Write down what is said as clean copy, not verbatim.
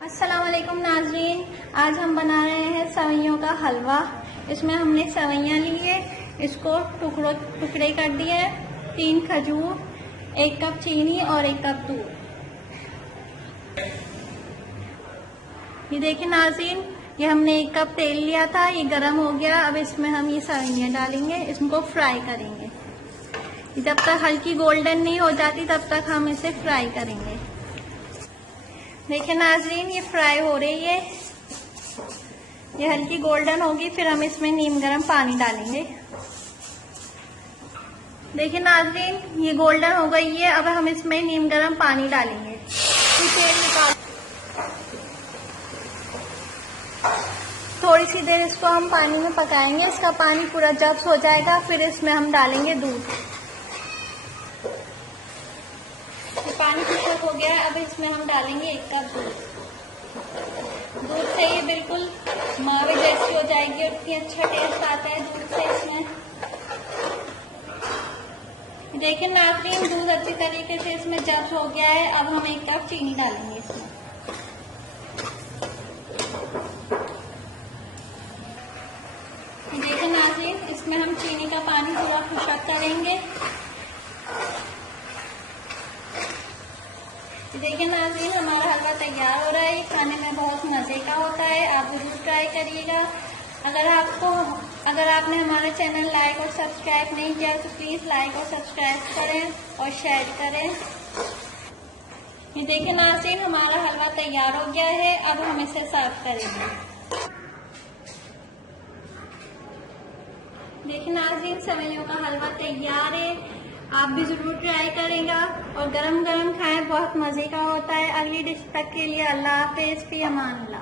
अस्सलाम वालेकुम नाजरीन, आज हम बना रहे हैं सेवइयों का हलवा। इसमें हमने सेवइयाँ ली है, इसको टुकड़े कर दिए, 3 खजूर, 1 कप चीनी और 1 कप दूध। ये देखिए नाजरीन, ये हमने 1 कप तेल लिया था, ये गरम हो गया। अब इसमें हम ये सेवइयाँ डालेंगे, इसको फ्राई करेंगे। जब तक हल्की गोल्डन नहीं हो जाती तब तक हम इसे फ्राई करेंगे। देखिए नाजरीन, ये फ्राई हो रही है, ये हल्की गोल्डन होगी, फिर हम इसमें नीम गर्म पानी डालेंगे। देखिए नाजरीन, ये गोल्डन हो गई है, अब हम इसमें नीम गर्म पानी डालेंगे। तेल निकाल, थोड़ी सी देर इसको हम पानी में पकाएंगे, इसका पानी पूरा जब्स हो जाएगा, फिर इसमें हम डालेंगे दूध। पानी खुशक हो गया है, अब इसमें हम डालेंगे 1 कप दूध। दूध से ये बिल्कुल मावे जैसी हो जाएगी और इतनी अच्छा टेस्ट आता है दूध से इसमें। देखिए नाजरीन, दूध अच्छी तरीके से इसमें जब्स हो गया है। अब हम 1 कप चीनी डालेंगे इसमें। देखिए नाजरीन, इसमें हम चीनी का पानी पूरा खुशक करेंगे। देखिए नाज़रीन, हमारा हलवा तैयार हो रहा है। खाने में बहुत मज़े का होता है, आप जरूर ट्राई करिएगा। अगर आपने हमारा चैनल लाइक और सब्सक्राइब नहीं किया तो प्लीज़ लाइक और सब्सक्राइब करें और शेयर करें। ये देखिए नाज़रीन, हमारा हलवा तैयार हो गया है। अब हम इसे सर्व करेंगे। देखिए नाज़रीन, सेवइयों का हलवा तैयार है, आप भी जरूर ट्राई करेगा और गरम गरम खाएं, बहुत मजे का होता है। अगली डिश तक के लिए अल्लाह हाफिज़, फी अमान अल्लाह।